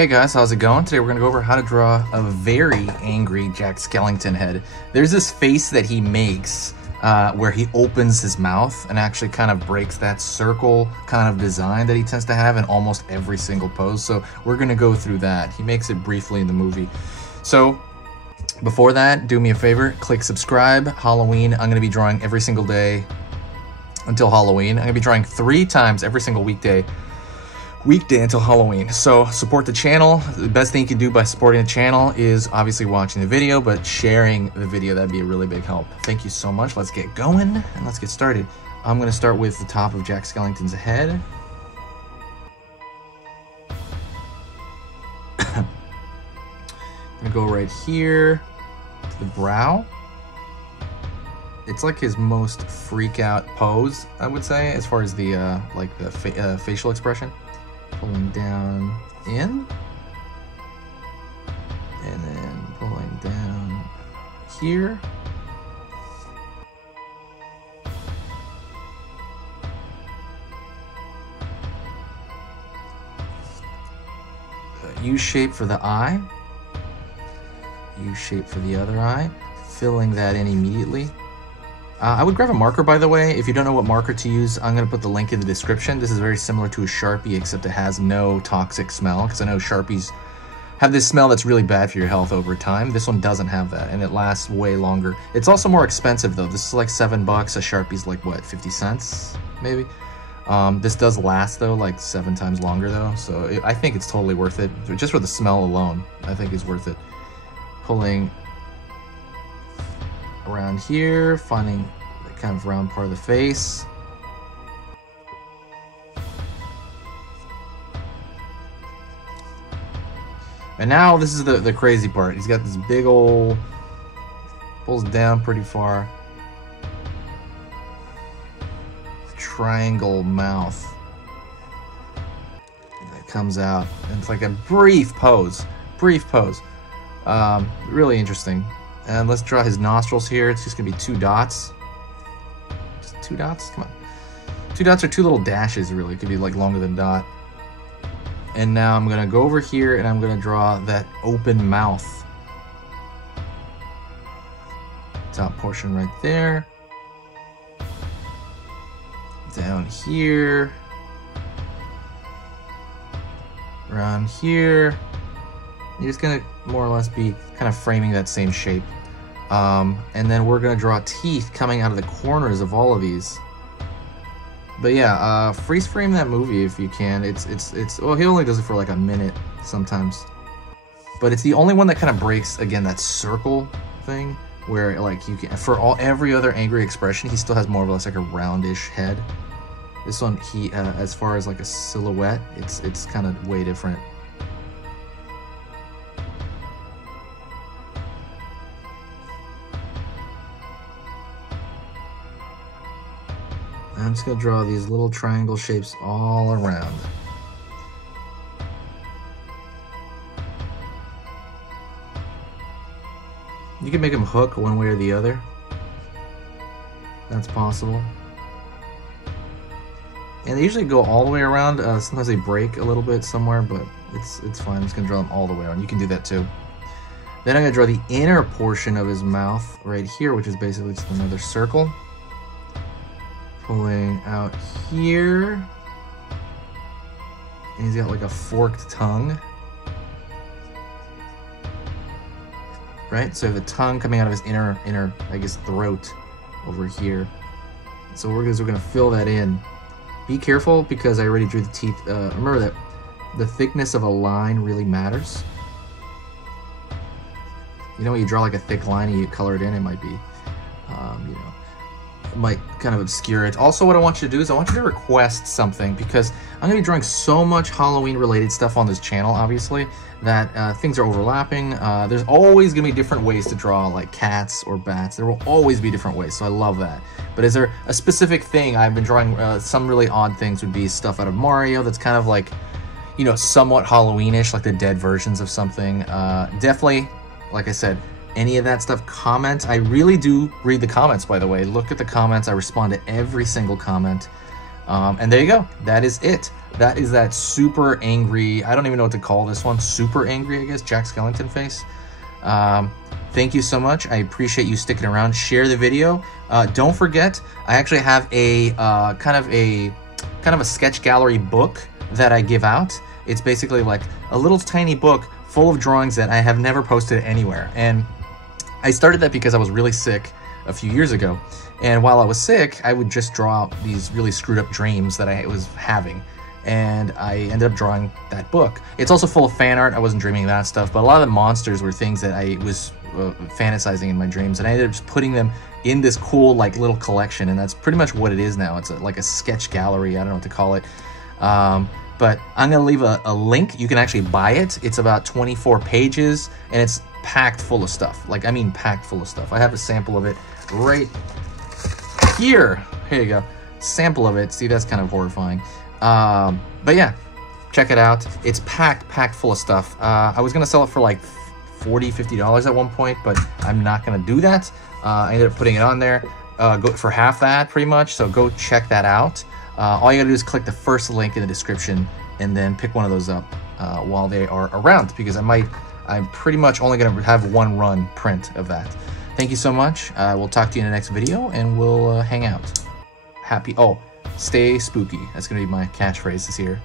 Hey guys, how's it going? Today we're going to go over how to draw a very angry Jack Skellington head. There's this face that he makes where he opens his mouth and actually kind of breaks that circle kind of design that he tends to have in almost every single pose. So we're going to go through that. He makes it briefly in the movie. So before that, do me a favor, click subscribe. Halloween, I'm going to be drawing every single day until Halloween. I'm going to be drawing 3 times every single weekday until Halloween. So support the channel. The best thing you can do by supporting the channel is obviously watching the video, but sharing the video, that'd be a really big help. Thank you so much. Let's get going and let's get started. I'm going to start with the top of Jack Skellington's head. I'm going to go right here to the brow. It's like his most freak out pose, I would say, as far as the facial expression. Pulling down in, and then pulling down here. U shape for the eye. U shape for the other eye. Filling that in immediately. I would grab a marker, by the way. If you don't know what marker to use, I'm going to put the link in the description. This is very similar to a Sharpie, except it has no toxic smell, because I know Sharpies have this smell that's really bad for your health over time. This one doesn't have that, and it lasts way longer. It's also more expensive, though. This is like $7. A Sharpie's like, what, 50 cents, maybe? This does last, though, like 7 times longer, though, so I think it's totally worth it. Just for the smell alone, I think it's worth it. Pulling around here, finding the kind of round part of the face. And now this is the crazy part. He's got this big old, pulls down pretty far, triangle mouth that comes out, and it's like a brief pose. Really interesting. And let's draw his nostrils here. It's just gonna be 2 dots. Just 2 dots? Come on. 2 dots are 2 little dashes, really. It could be like longer than a dot. And now I'm gonna go over here and I'm gonna draw that open mouth. Top portion right there. Down here. Around here. You're just gonna more or less be kind of framing that same shape. And then we're gonna draw teeth coming out of the corners of all of these. But yeah, freeze frame that movie if you can. It's well, he only does it for like a minute sometimes. But it's the only one that kind of breaks, again, that circle thing where like you can, for every other angry expression, he still has more or less like a roundish head. This one, he, as far as like a silhouette, it's kind of way different. I'm just going to draw these little triangle shapes all around. You can make them hook one way or the other. That's possible. And they usually go all the way around. Sometimes they break a little bit somewhere, but it's fine. I'm just going to draw them all the way around. You can do that too. Then I'm going to draw the inner portion of his mouth right here, which is basically just another circle. Pulling out here, and he's got like a forked tongue, right? So the tongue coming out of his inner, I guess, throat over here. So we're gonna fill that in. Be careful because I already drew the teeth. Remember that the thickness of a line really matters. You know, when you draw like a thick line and you color it in, it might be, you know, might kind of obscure it. Also, what I want you to do is I want you to request something, because I'm going to be drawing so much Halloween related stuff on this channel, obviously, that things are overlapping. There's always going to be different ways to draw like cats or bats. There will always be different ways, so I love that. But is there a specific thing? I've been drawing some really odd things would be stuff out of Mario that's kind of like, you know, somewhat Halloweenish, like the dead versions of something. Definitely, like I said, any of that stuff, comment. I really do read the comments, by the way. Look at the comments. I respond to every single comment. And there you go. That is it. That is that super angry, I don't even know what to call this one, super angry, I guess, Jack Skellington face. Thank you so much. I appreciate you sticking around. Share the video. Don't forget, I actually have a kind of a sketch gallery book that I give out. It's basically like a little tiny book full of drawings that I have never posted anywhere. And I started that because I was really sick a few years ago. And while I was sick, I would just draw out these really screwed up dreams that I was having. And I ended up drawing that book. It's also full of fan art. I wasn't dreaming of that stuff, but a lot of the monsters were things that I was fantasizing in my dreams, and I ended up just putting them in this cool like little collection, and that's pretty much what it is now. It's like a sketch gallery. I don't know what to call it. But I'm gonna leave a link. You can actually buy it. It's about 24 pages, and it's packed full of stuff. Like, I mean packed full of stuff. I have a sample of it right here. Here you go. Sample of it. See, that's kind of horrifying. But yeah, check it out. It's packed full of stuff. I was gonna sell it for like $40, $50 at one point, but I'm not gonna do that. I ended up putting it on there go for half that pretty much, so go check that out. All you gotta do is click the first link in the description and then pick one of those up while they are around, because I'm pretty much only gonna have one run print of that. Thank you so much. We'll talk to you in the next video, and we'll hang out. Stay spooky. That's gonna be my catchphrase this year.